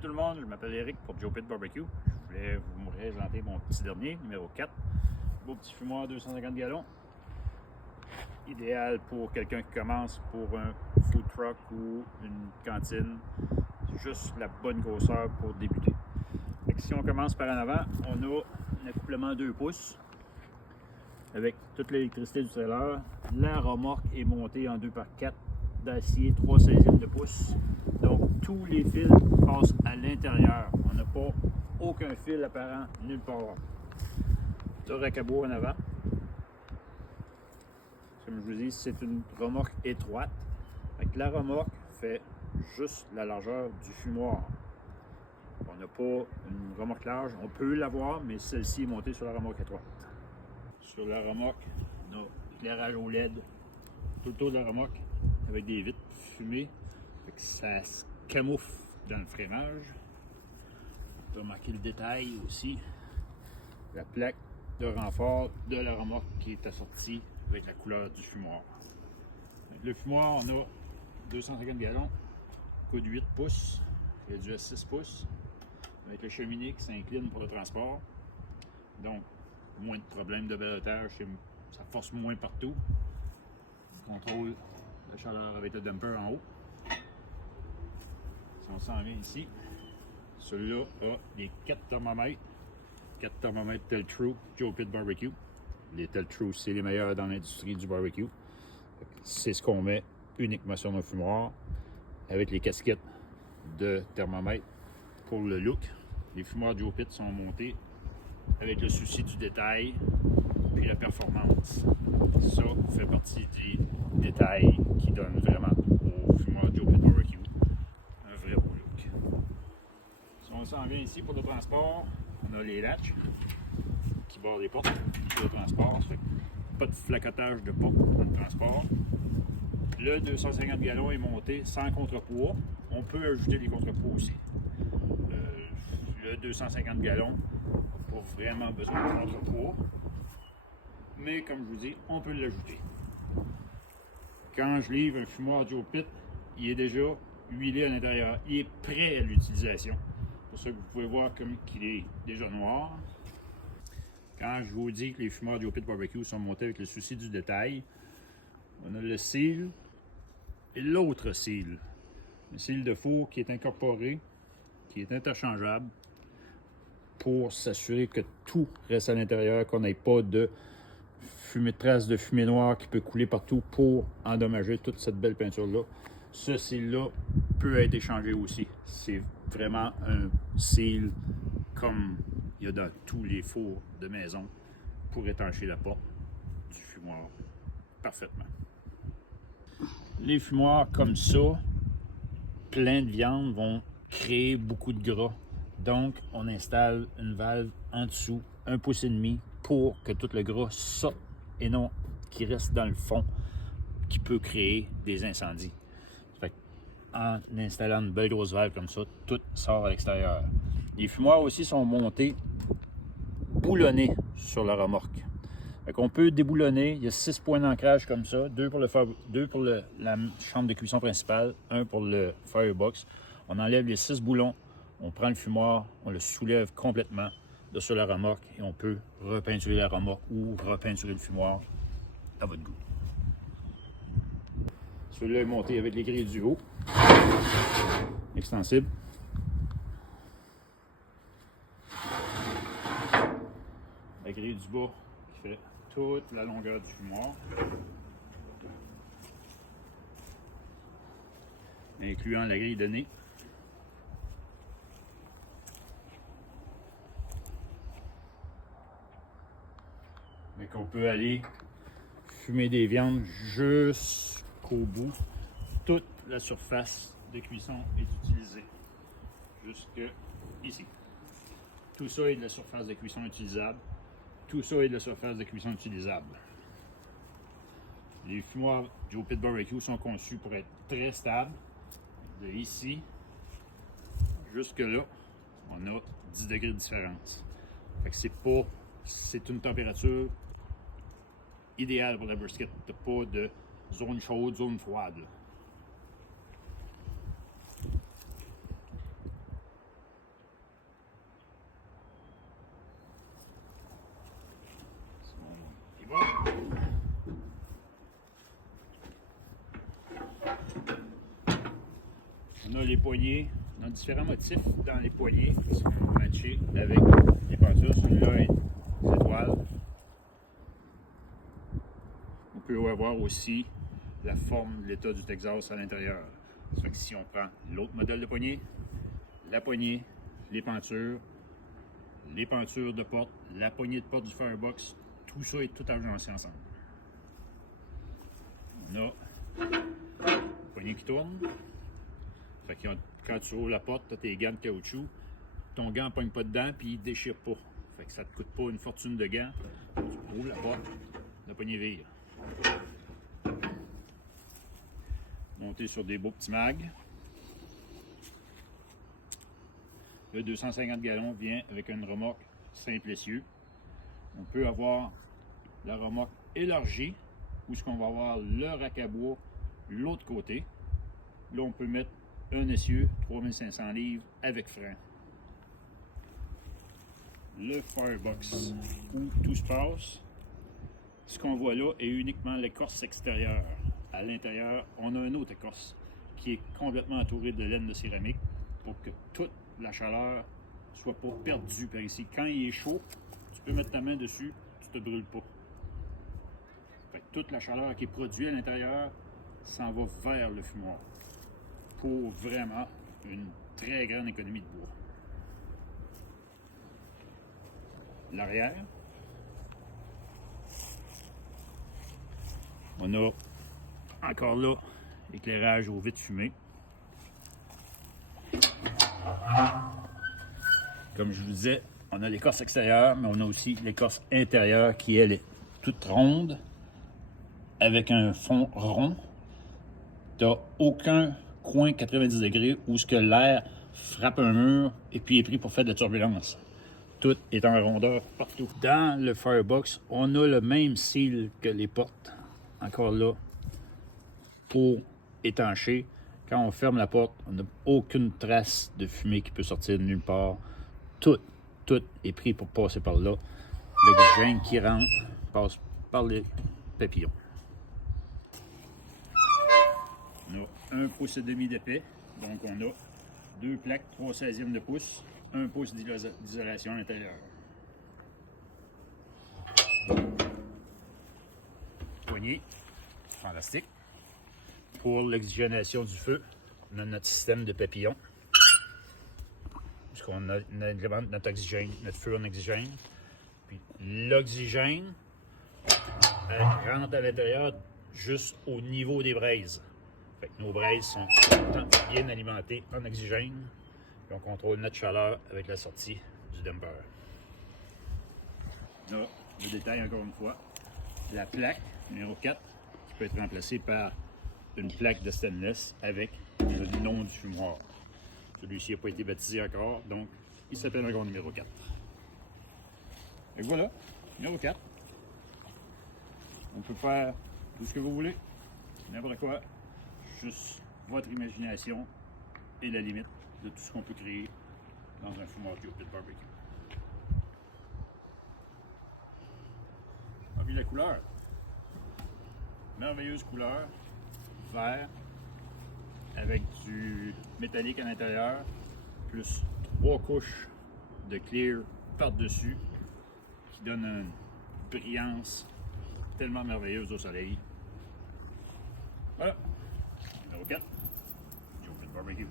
Salut tout le monde, je m'appelle Eric pour Joe Pit Barbecue. Je voulais vous présenter mon petit dernier, numéro 4. Beau petit fumoir 250 gallons. Idéal pour quelqu'un qui commence pour un food truck ou une cantine. Juste la bonne grosseur pour débuter. Fait que si on commence par en avant, on a un accouplement 2 pouces avec toute l'électricité du trailer. La remorque est montée en 2x4 d'acier 3/16 de pouce. Donc tous les fils passent à l'intérieur. On n'a pas aucun fil apparent nulle part. Le racabo en avant. Comme je vous dis, c'est une remorque étroite. Fait que la remorque fait juste la largeur du fumoir. On n'a pas une remorque large. On peut l'avoir, mais celle-ci est montée sur la remorque étroite. Sur la remorque, on a éclairage au LED tout le tour de la remorque avec des vitres fumées. Fait que ça se camoufle dans le freinage. On peut remarquer le détail aussi. La plaque de renfort de la remorque qui est assortie avec la couleur du fumoir. Le fumoir, on a 250 gallons, coude 8 pouces, réduit à 6 pouces, avec le cheminée qui s'incline pour le transport. Donc, moins de problèmes de balotage, ça force moins partout. On contrôle la chaleur avec le dumper en haut. Si on s'en vient ici, celui-là a les 4 thermomètres. 4 thermomètres Tel-Tru Joe Pit Barbecue. Les Tel-Tru, c'est les meilleurs dans l'industrie du barbecue. C'est ce qu'on met uniquement sur nos fumoirs avec les casquettes de thermomètre pour le look. Les fumoirs Joe Pit sont montés avec le souci du détail puis la performance. Ça fait partie des détails qui donnent vraiment au fumoir Joe Pit Barbecue un vrai beau look. Si on s'en vient ici pour le transport, on a les latches qui barrent les portes pour le transport. Ça fait pas de flacotage de porte dans le transport. Le 250 gallons est monté sans contrepoids. On peut ajouter des contrepoids aussi. Le 250 gallons n'a pas vraiment besoin de contrepoids. Mais comme je vous dis, on peut l'ajouter. Quand je livre un fumoir Joe Pit, il est déjà huilé à l'intérieur. Il est prêt à l'utilisation. C'est pour ça que vous pouvez voir comme il est déjà noir. Quand je vous dis que les fumoirs Joe Pit Barbecue sont montés avec le souci du détail, on a le seal et l'autre seal. Le seal de four qui est incorporé, qui est interchangeable pour s'assurer que tout reste à l'intérieur, qu'on n'ait pas de traces de fumée noire qui peut couler partout pour endommager toute cette belle peinture-là. Ce seal-là peut être échangé aussi. C'est vraiment un seal comme il y a dans tous les fours de maison pour étancher la porte du fumoir parfaitement. Les fumoirs comme ça, plein de viande, vont créer beaucoup de gras. Donc, on installe une valve en dessous, 1,5 pouce pour que tout le gras sorte et non qui reste dans le fond, qui peut créer des incendies. Fait en installant une belle grosse valve comme ça, tout sort à l'extérieur. Les fumoirs aussi sont montés boulonnés sur la remorque. Fait qu'on peut déboulonner, il y a 6 points d'ancrage comme ça, 2 pour, la chambre de cuisson principale, 1 pour le firebox. On enlève les 6 boulons, on prend le fumoir, on le soulève complètement de sur la remorque et on peut repeinturer la remorque ou repeinturer le fumoir à votre goût. Celui-là est monté avec les grilles du haut, extensibles. La grille du bas qui fait toute la longueur du fumoir, incluant la grille de nez. Mais qu'on peut aller fumer des viandes jusqu'au bout. Toute la surface de cuisson est utilisée jusque ici. Tout ça est de la surface de cuisson utilisable. Tout ça est de la surface de cuisson utilisable. Les fumoirs Joe Pit Barbecue sont conçus pour être très stables. De ici jusque là, on a 10 degrés de différence. Fait que c'est une température idéale pour la brisket. T'as pas de zone chaude, zone froide. a les poignées, on a différents motifs dans les poignées qui sont matchés avec les pentures. Celui-là est des étoiles. On peut avoir aussi la forme de l'État du Texas à l'intérieur. Ça fait que si on prend l'autre modèle de poignée, la poignée, les pentures de porte, la poignée de porte du Firebox, tout ça est tout agencé ensemble. On a la poignée qui tourne. Fait que quand tu ouvres la porte, tu as tes gants de caoutchouc. Ton gant ne pogne pas dedans puis il ne déchire pas. Fait que ça ne te coûte pas une fortune de gants. Tu ouvres la porte, la poignée vire. Monter sur des beaux petits mags. Le 250 gallons vient avec une remorque simple essieu. On peut avoir la remorque élargie, où ce qu'on va avoir le rack à bois l'autre côté. Là, on peut mettre un essieu 3500 livres avec frein. Le Firebox où tout se passe. Ce qu'on voit là est uniquement l'écorce extérieure. À l'intérieur, on a une autre écorce qui est complètement entourée de laine de céramique pour que toute la chaleur soit pas perdue par ici. Quand il est chaud, tu peux mettre ta main dessus, tu te brûles pas. Fait que toute la chaleur qui est produite à l'intérieur s'en va vers le fumoir pour vraiment une très grande économie de bois. L'arrière, on a encore là éclairage aux vitres fumées. Comme je vous disais, on a l'écorce extérieure, mais on a aussi l'écorce intérieure qui, elle, est toute ronde avec un fond rond. Tu n'as aucun coin 90 degrés où ce que l'air frappe un mur et puis est pris pour faire de la turbulence. Tout est en rondeur partout. Dans le Firebox, on a le même seal que les portes. Encore là, pour étancher. Quand on ferme la porte, on n'a aucune trace de fumée qui peut sortir de nulle part. Tout est pris pour passer par là. L'oxygène qui rentre passe par les papillons. On a 1 pouce et demi d'épais, donc on a 2 plaques 3/16 de pouce, 1 pouce d'isolation à l'intérieur. Poignée en plastique. Pour l'oxygénation du feu, on a notre système de papillons. Puisqu'on alimente notre oxygène, notre feu en oxygène. Puis l'oxygène rentre à l'intérieur juste au niveau des braises. Fait que nos braises sont bien alimentées en oxygène. Et on contrôle notre chaleur avec la sortie du dumper. Là, le détail encore une fois. La plaque numéro 4 qui peut être remplacée par une plaque de stainless avec le nom du fumoir. Celui-ci n'a pas été baptisé encore, donc il s'appelle encore numéro 4. Et voilà, numéro 4. On peut faire tout ce que vous voulez, n'importe quoi, juste votre imagination est la limite de tout ce qu'on peut créer dans un fumoir Joe Pit Barbecue. On a vu la couleur. Merveilleuse couleur, vert, avec du métallique à l'intérieur, plus 3 couches de clear par-dessus, qui donne une brillance tellement merveilleuse au soleil. Voilà, numéro 4, Joe Pit Barbecue.